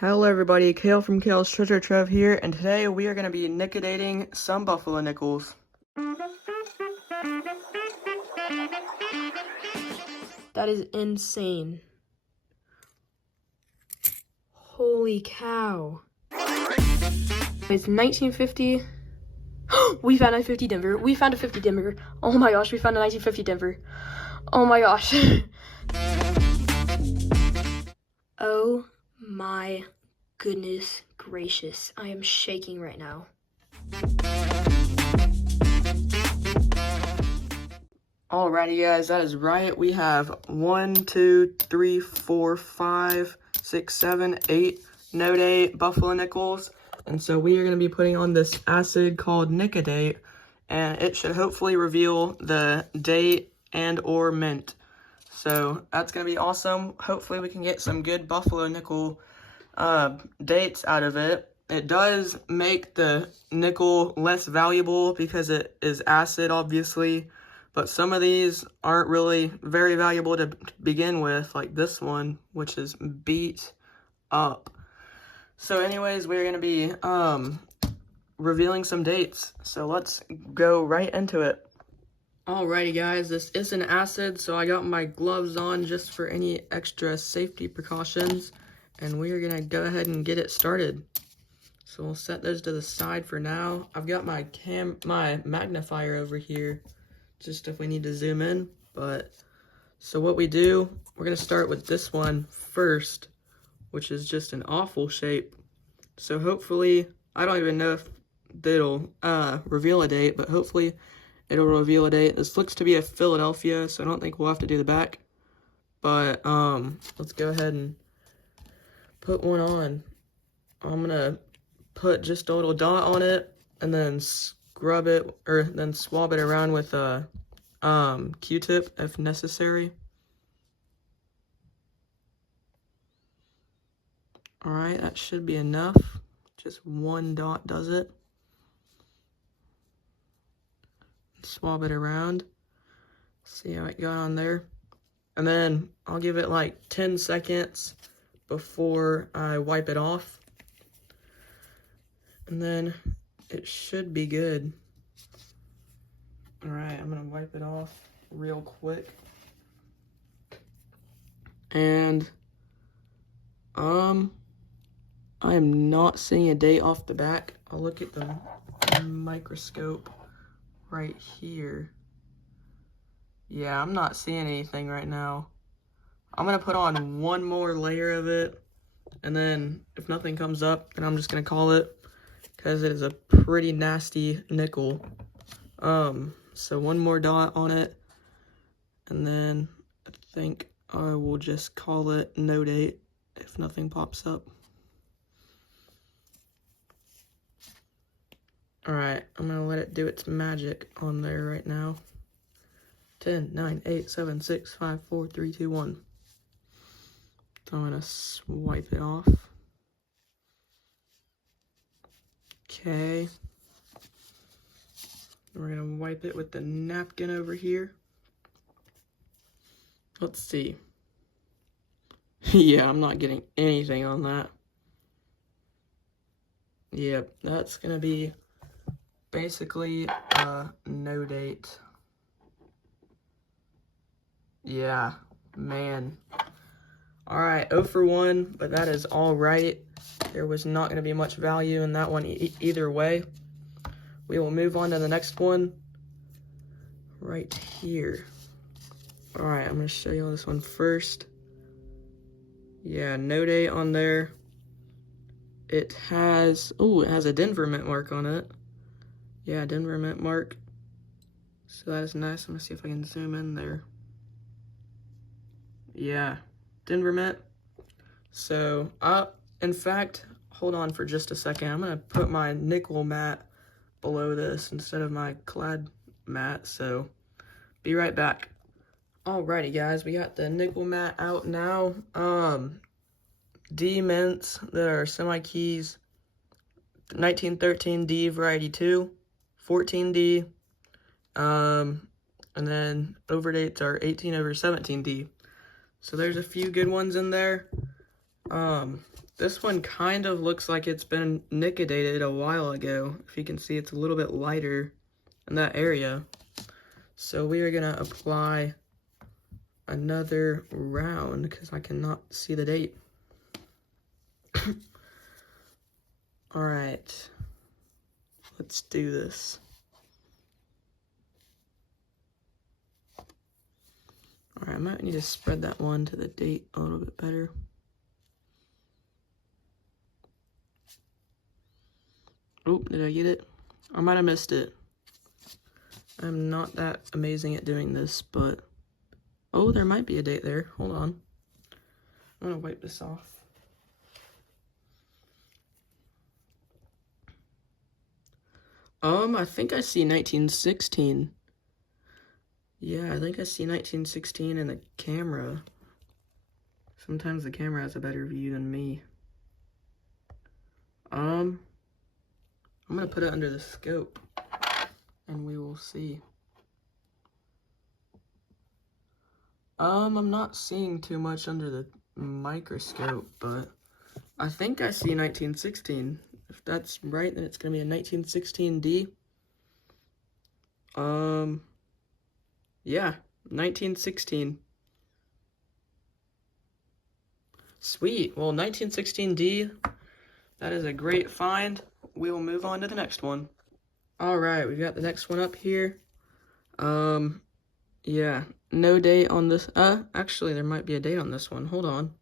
Hello everybody, Kale from Kale's Treasure Trove here, and today we are going to be Nic-A-Dating some buffalo nickels. That is insane. Holy cow. It's 1950. We found a 50 Denver. We found a 50 Denver. Oh my gosh, we found a 1950 Denver. Oh my gosh. Oh my goodness gracious. I am shaking right now. Alrighty guys, that is right. We have 1, 2, 3, 4, 5, 6, 7, 8 no-date buffalo nickels. And so we are going to be putting on this acid called Nic-A-Date, and it should hopefully reveal the date and or mint. So that's going to be awesome. Hopefully we can get some good buffalo nickel dates out of it. It does make the nickel less valuable because it is acid, obviously. But some of these aren't really very valuable to begin with, like this one, which is beat up. So anyways, we're going to be revealing some dates. So let's go right into it. Alrighty guys, this is an acid, so I got my gloves on just for any extra safety precautions. And we are going to go ahead and get it started. So we'll set those to the side for now. I've got my magnifier over here, just if we need to zoom in. But so what we do, we're going to start with this one first, which is just an awful shape. So hopefully, I don't even know if it'll reveal a date, but hopefully it'll reveal a date. This looks to be a Philadelphia, so I don't think we'll have to do the back. But let's go ahead and put one on. I'm going to put just a little dot on it and then scrub it, or then swab it around with a Q-tip if necessary. Alright, that should be enough. Just one dot does it. Swab it around. See how it got on there. And then I'll give it like 10 seconds before I wipe it off. And then it should be good. Alright, I'm going to wipe it off real quick. And I am not seeing a date off the back. I'll look at the microscope right here. Yeah, I'm not seeing anything right now. I'm going to put on one more layer of it, and then if nothing comes up, then I'm just going to call it, because it is a pretty nasty nickel. So one more dot on it, and then I think I will just call it no date if nothing pops up. Alright, I'm going to let it do its magic on there right now. 10, 9, 8, 7, 6, 5, 4, 3, 2, 1. So I'm going to swipe it off. Okay. We're going to wipe it with the napkin over here. Let's see. Yeah, I'm not getting anything on that. Yep, that's going to be basically no date. Yeah, man. Alright, 0 for 1, but that is alright. There was not going to be much value in that one either way. We will move on to the next one right here. Alright, I'm going to show you this one first. Yeah, no date on there. It has, it has a Denver mint mark on it. Yeah, Denver mint mark. So that is nice. I'm going to see if I can zoom in there. Yeah, Denver mint. So, in fact, hold on for just a second. I'm going to put my nickel mat below this instead of my clad mat. So, be right back. Alrighty, guys. We got the nickel mat out now. D mints that are semi-keys. 1913 D variety 2. 14D. And then overdates are 18 over 17D. So there's a few good ones in there. This one kind of looks like it's been Nic-A-Dated a while ago. If you can see, it's a little bit lighter in that area. So we are gonna apply another round because I cannot see the date. All right, let's do this. All right, I might need to spread that one to the date a little bit better. Oh, did I get it? I might have missed it. I'm not that amazing at doing this, but... Oh, there might be a date there. Hold on. I'm gonna wipe this off. I think I see 1916. Yeah, I think I see 1916 in the camera. Sometimes the camera has a better view than me. I'm gonna put it under the scope, and we will see. I'm not seeing too much under the microscope, but I think I see 1916. If that's right, then it's gonna be a 1916D. Yeah, 1916. Sweet. Well, 1916D, that is a great find. We will move on to the next one. All right, we've got the next one up here. Yeah, no date on this. Actually, there might be a date on this one. Hold on.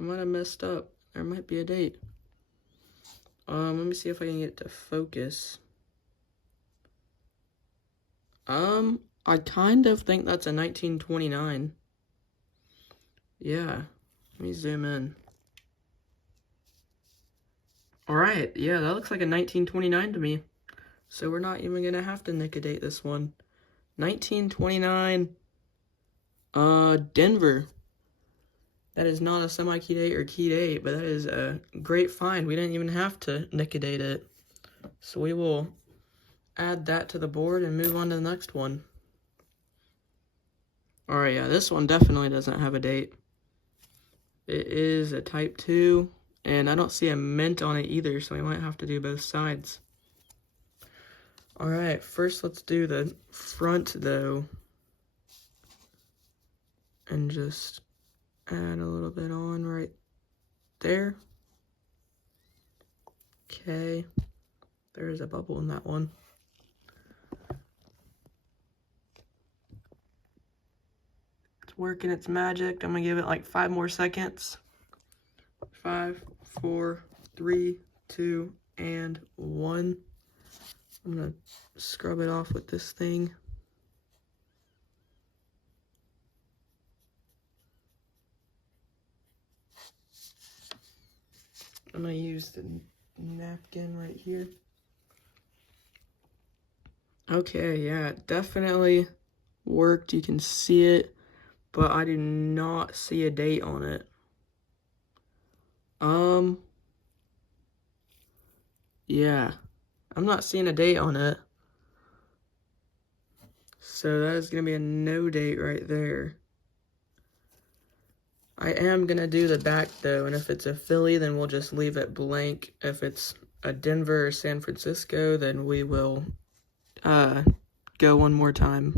I might have messed up. There might be a date. Let me see if I can get it to focus. I kind of think that's a 1929. Yeah, let me zoom in. All right, yeah, that looks like a 1929 to me. So we're not even gonna have to Nic-A-Date this one. 1929, Denver. That is not a semi-key date or key date, but that is a great find. We didn't even have to Nic-A-Date it. So we will add that to the board and move on to the next one. All right, yeah, this one definitely doesn't have a date. It is a type 2, and I don't see a mint on it either, so we might have to do both sides. All right, first let's do the front though, and just add a little bit on right there. Okay, there is a bubble in that one. It's working its magic. I'm gonna give it like 5 more seconds. 5, 4, 3, 2, and 1. I'm gonna scrub it off with this thing. I'm gonna use the napkin right here. Okay, yeah, it definitely worked. You can see it, but I do not see a date on it. Yeah, I'm not seeing a date on it. So that is gonna be a no date right there. I am gonna do the back though, and if it's a Philly, then we'll just leave it blank. If it's a Denver or San Francisco, then we will go one more time.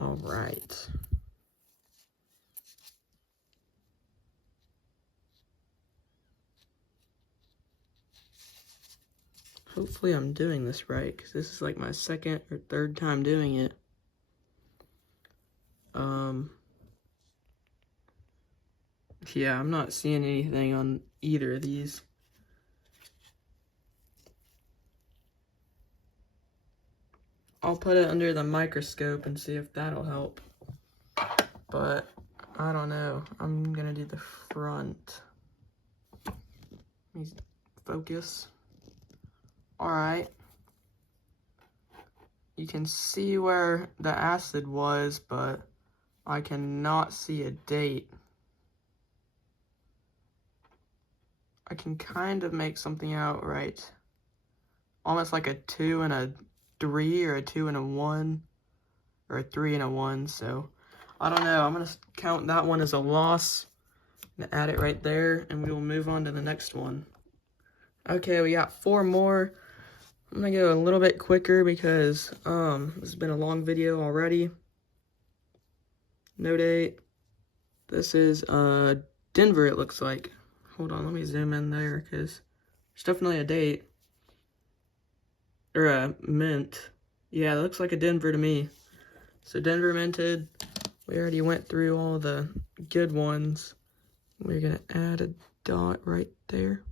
All right. Hopefully I'm doing this right, because this is like my second or third time doing it. Yeah, I'm not seeing anything on either of these. I'll put it under the microscope and see if that'll help. But I don't know. I'm gonna do the front. Let me focus. Alright. You can see where the acid was, but I cannot see a date. I can kind of make something out right. Almost like a 2 and a 3 or a 2 and a 1. or a 3 and a 1. So I don't know. I'm going to count that one as a loss and add it right there, and we will move on to the next one. Okay, we got 4 more. I'm going to go a little bit quicker because this has been a long video already. No date. This is Denver, it looks like. Hold on, let me zoom in there because there's definitely a date. Or a mint. Yeah, it looks like a Denver to me. So Denver minted. We already went through all the good ones. We're going to add a dot right there.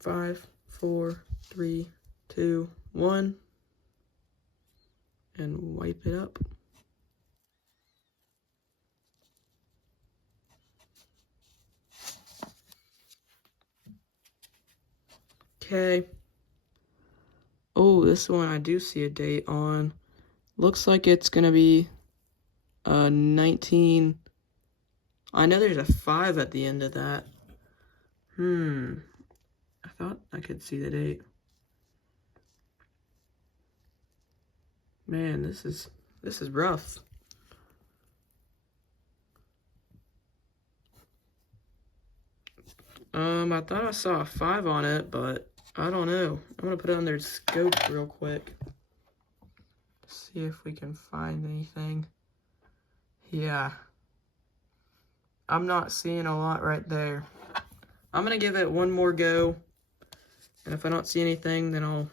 5, 4, 3, 2, 1. And wipe it up. Okay. Oh, this one I do see a date on. Looks like it's gonna be 19. I know there's a 5 at the end of that. I thought I could see the date. Man, this is rough. I thought I saw a 5 on it, but I don't know. I'm gonna put it under scope real quick. See if we can find anything. Yeah. I'm not seeing a lot right there. I'm gonna give it one more go. And if I don't see anything, then I'll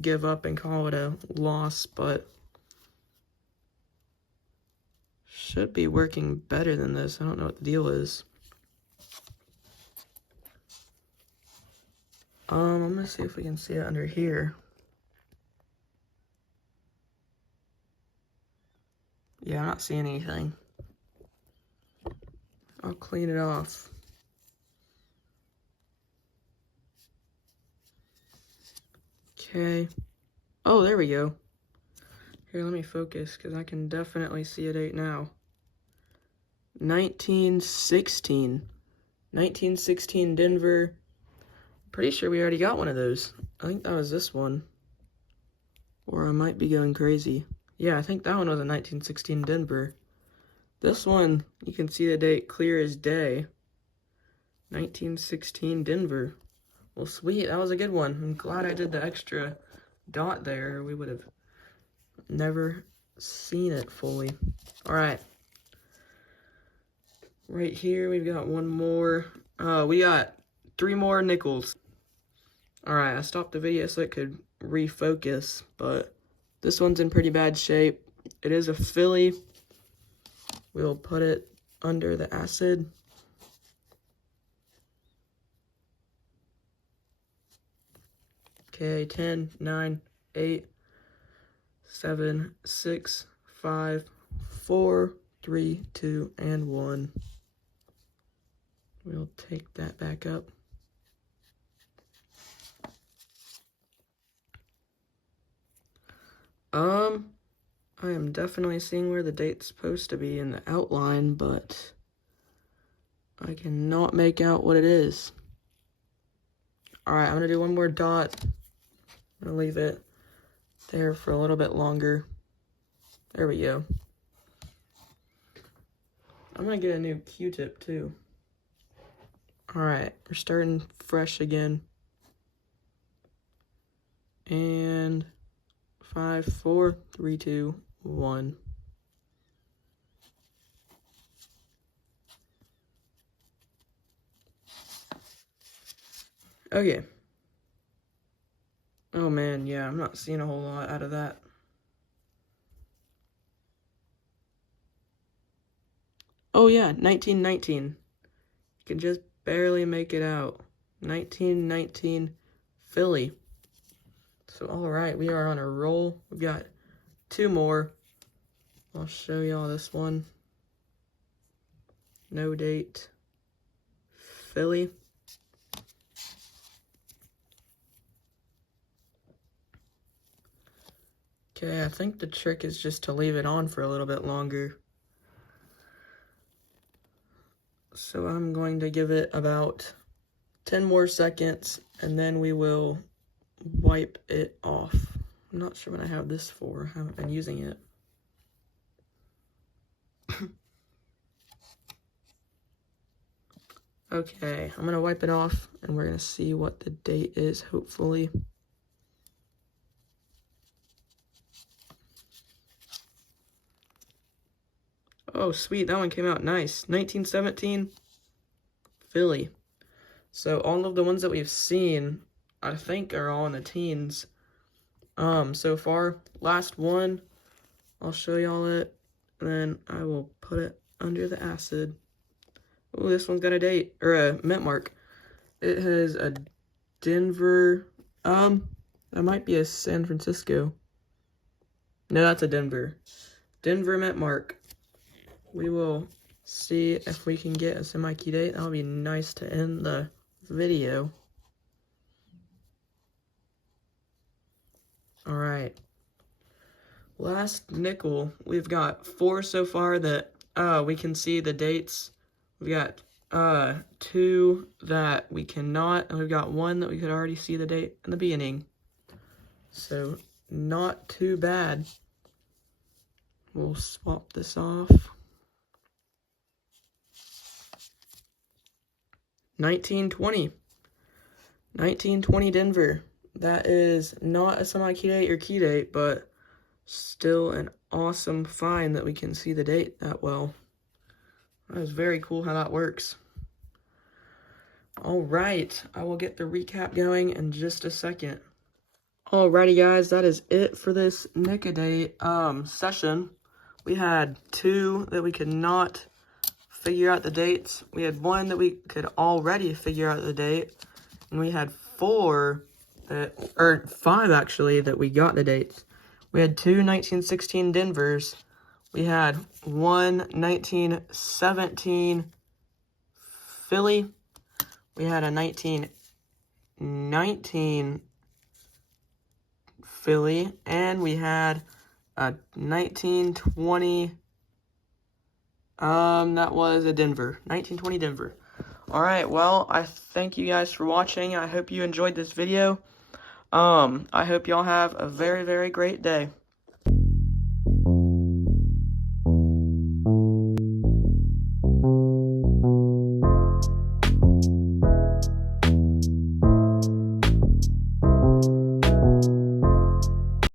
give up and call it a loss, but should be working better than this. I don't know what the deal is. I'm gonna see if we can see it under here. Yeah, I'm not seeing anything. I'll clean it off. Okay. Oh, there we go. Here, let me focus, because I can definitely see a date now. 1916. 1916 Denver. Pretty sure we already got one of those. I think that was this one. Or I might be going crazy. Yeah, I think that one was a 1916 Denver. This one, you can see the date clear as day. 1916 Denver. Well, sweet, that was a good one. I'm glad I did the extra dot there. We would have never seen it fully. All right. Right here, we've got one more. We got 3 more nickels. All right, I stopped the video so it could refocus, but this one's in pretty bad shape. It is a Philly. We'll put it under the acid. Okay, 10, 9, 8, 7, 6, 5, 4, 3, 2, and 1. We'll take that back up. I am definitely seeing where the date's supposed to be in the outline, but I cannot make out what it is. Alright, I'm gonna do one more dot. I'm gonna leave it there for a little bit longer. There we go. I'm gonna get a new Q-tip too. Alright, we're starting fresh again. And 5, 4, 3, 2, 1. Okay. Oh man, yeah, I'm not seeing a whole lot out of that. Oh yeah, 1919. You can just barely make it out. 1919 Philly. So alright, we are on a roll. We've got 2 more. I'll show y'all this one. No date. Philly. Okay, I think the trick is just to leave it on for a little bit longer. So I'm going to give it about 10 more seconds, and then we will wipe it off. I'm not sure what I have this for. I haven't been using it. Okay, I'm gonna wipe it off and we're gonna see what the date is, hopefully. Oh, sweet, that one came out nice. 1917, Philly. So all of the ones that we've seen, I think, are all in the teens. So far. Last one, I'll show y'all it, and then I will put it under the acid. Oh, this one's got a date, or a mint mark. It has a Denver, that might be a San Francisco. No, that's a Denver. Denver mint mark. We will see if we can get a semi-key date. That'll be nice to end the video. Alright. Last nickel. We've got 4 so far that we can see the dates. We've got 2 that we cannot, and we've got 1 that we could already see the date in the beginning. So, not too bad. We'll swap this off. 1920. 1920 Denver. That is not a semi-key date or key date, but still an awesome find that we can see the date that well. That is very cool how that works. Alright, I will get the recap going in just a second. Alrighty guys, that is it for this Nic-A-Date session. We had 2 that we could not figure out the dates. We had 1 that we could already figure out the date. And we had 4 that, or 5 actually, that we got the dates. We had 2 1916 Denvers. We had 1 1917 Philly. We had a 1919 Philly. And we had a 1920, that was a Denver. 1920 Denver. Alright, well, I thank you guys for watching. I hope you enjoyed this video. I hope y'all have a very, very great day.